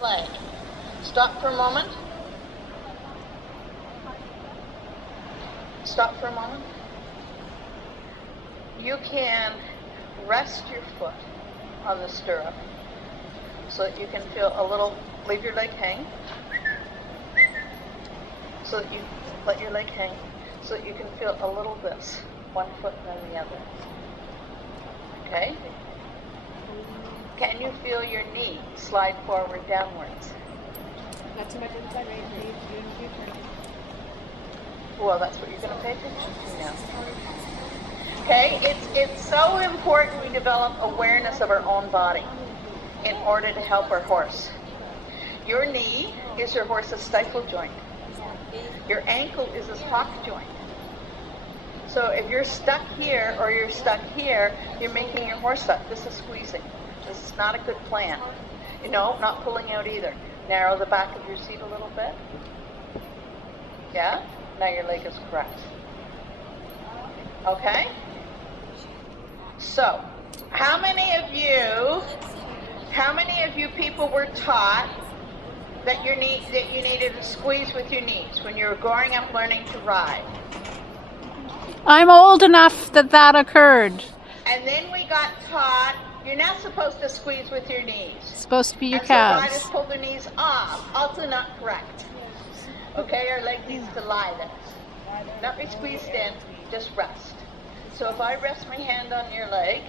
leg. Stop for a moment. Stop for a moment. You can rest your foot on the stirrup so that you can feel a little, leave your leg hang, so that you let your leg hang, so that you can feel a little this, one foot and then the other. Okay? Can you feel your knee slide forward downwards? Not too much inside, right? Well, that's what you're going to pay attention to now. Okay? It's so important we develop awareness of our own body in order to help our horse. Your knee is your horse's stifle joint. Your ankle is his hock joint. So if you're stuck here or you're stuck here, you're making your horse stuck. This is squeezing. This is not a good plan. You know, not pulling out either. Narrow the back of your seat a little bit. Yeah? Now your leg is correct. Okay? So, how many of you people were taught that you needed to squeeze with your knees when you were growing up learning to ride? I'm old enough that occurred. And then we got taught you're not supposed to squeeze with your knees. It's supposed to be your and calves. So riders pull their knees off. Also not correct. Okay, our leg needs to lie there. Not be squeezed in, just rest. So if I rest my hand on your leg,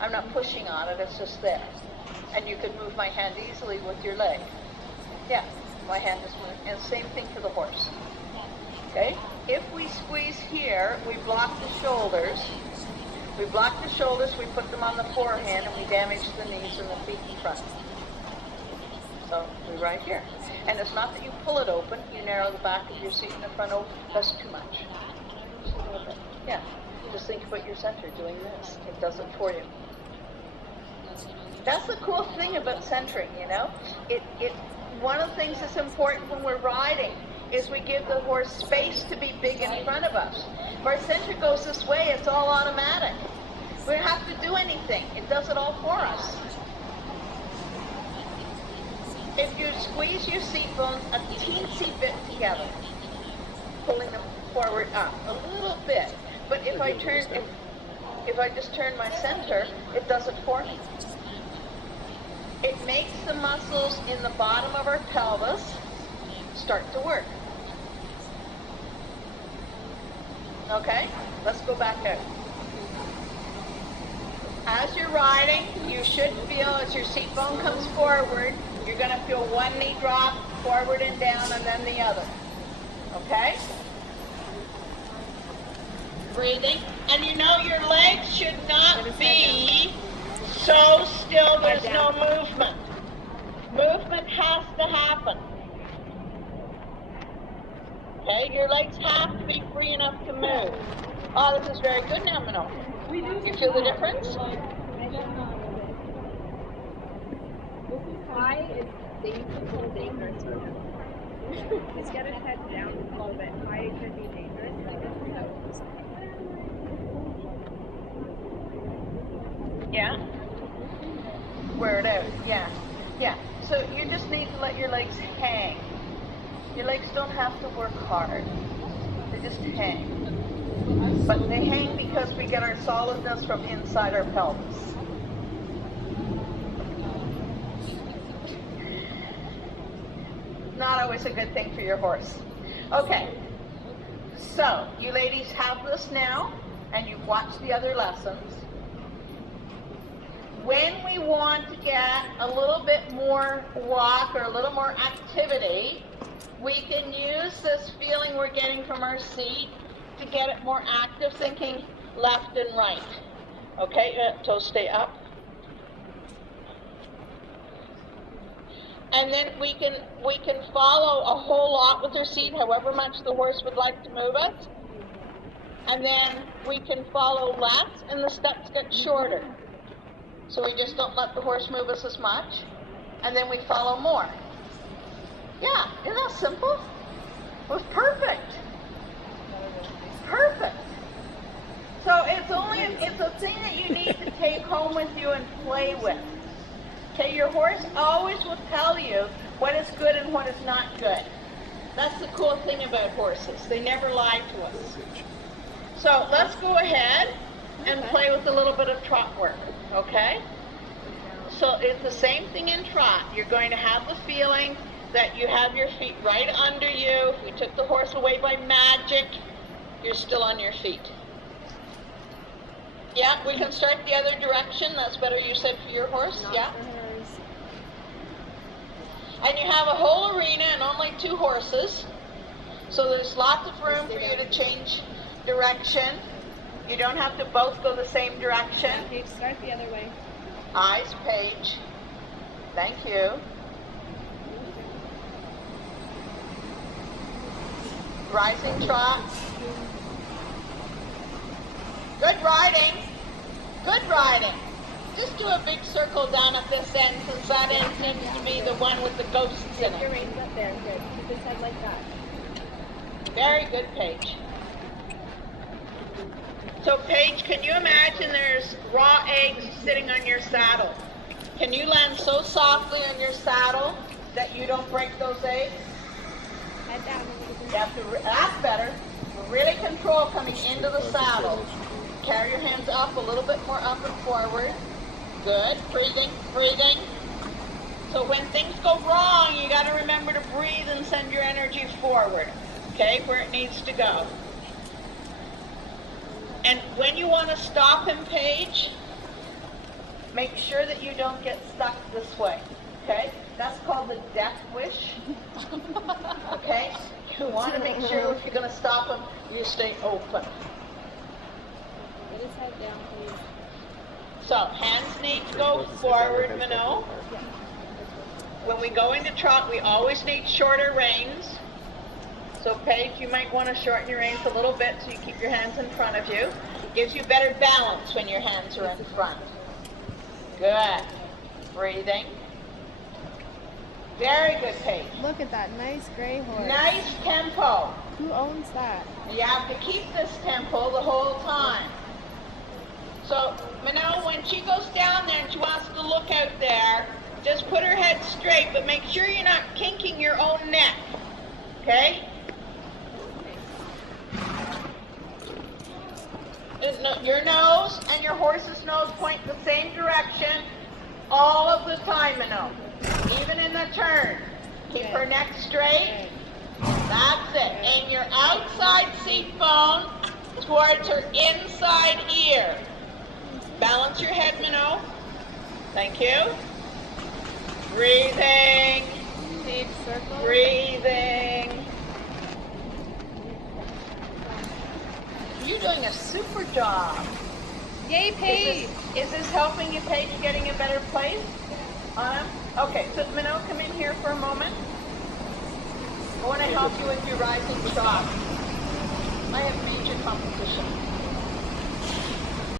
I'm not pushing on it, it's just there. And you could move my hand easily with your leg. Yeah, my hand is moving. And same thing for the horse. Okay? If we squeeze here, we block the shoulders. We block the shoulders, we put them on the forehand, and we damage the knees and the feet in front. So we ride here. And it's not that you pull it open, you narrow the back of your seat in the front open. That's too much. Just a little bit. Yeah. Just think about your center doing this. It does it for you. That's the cool thing about centering, you know? One of the things that's important when we're riding is we give the horse space to be big in front of us. If our center goes this way, it's all automatic. We don't have to do anything. It does it all for us. If you squeeze your seat bones a teensy bit together, pulling them forward up a little bit, but if I just turn my center, it does it for me. It makes the muscles in the bottom of our pelvis start to work. Okay, let's go back out. As you're riding, you should feel as your seat bone comes forward, you're going to feel one knee drop forward and down and then the other. Okay? Breathing. And you know your legs should not be so still there's no movement. Movement has to happen. Okay? Your legs have to be free enough to move. Oh, this is very good now, Mano. You feel the difference? High is dangerous for him. Just get his head down a little bit. High could be dangerous. Yeah? Wear it out. Yeah. Yeah. So you just need to let your legs hang. Your legs don't have to work hard. They just hang. But they hang because we get our solidness from inside our pelvis. Not always a good thing for your horse. Okay, so you ladies have this now, and you've watched the other lessons. When we want to get a little bit more walk or a little more activity, we can use this feeling we're getting from our seat to get it more active, thinking left and right. Okay, toes stay up. And then we can follow a whole lot with our seat, however much the horse would like to move it. And then we can follow less, and the steps get shorter. So we just don't let the horse move us as much. And then we follow more. Yeah, isn't that simple? It was perfect. Perfect. So it's a thing that you need to take home with you and play with. Okay, your horse always will tell you what good and what is not good. That's the cool thing about horses. They never lie to us. So let's go ahead and play with a little bit of trot work, okay? So it's the same thing in trot. You're going to have the feeling that you have your feet right under you. If we took the horse away by magic, you're still on your feet. Yeah, we can start the other direction. That's better, you said, for your horse? Not Yeah. for hers. And you have a whole arena and only 2 horses. So there's lots of room for you to change direction. You don't have to both go the same direction. Yeah, Paige, start the other way. Eyes, Paige. Thank you. Rising trot. Good riding. Good riding. Just do a big circle down at this end, since that end seems to be the one with the ghosts in Take your it. reins up there. Good. Keep his head like that. Very good, Paige. So, Paige, can you imagine there's raw eggs sitting on your saddle? Can you land so softly on your saddle that you don't break those eggs? Head down. You have to, that's better. Really control coming into the saddle. Carry your hands up a little bit more up and forward. Good. Breathing, breathing. So when things go wrong, you got to remember to breathe and send your energy forward. Okay, where it needs to go. And when you want to stop him, Paige, make sure that you don't get stuck this way. Okay? That's called the death wish. Okay? You want to make sure if you're going to stop him, you stay open. Get his head down, please. So, hands need to go forward, Minot. When we go into trot, we always need shorter reins. So, Paige, you might want to shorten your reins a little bit so you keep your hands in front of you. Gives you better balance when your hands are in front. Good. Breathing. Very good, Paige. Look at that nice gray horse. Nice tempo. Who owns that? You have to keep this tempo the whole time. So, Minot, when she goes down there and she wants to look out there, just put her head straight, but make sure you're not kinking your own neck. Okay? Your nose and your horse's nose point the same direction all of the time, Minot. Even in the turn. Keep her neck straight. That's it. And your outside seat bone towards her inside ear. Balance your head, Minot. Thank you. Breathing. Paige, circle. Breathing. You're doing a super job. Yay, Paige! Is this helping you, Paige, getting a better place on him? Okay, so Minot, come in here for a moment. I want to help you with your rising trot. I have major competition.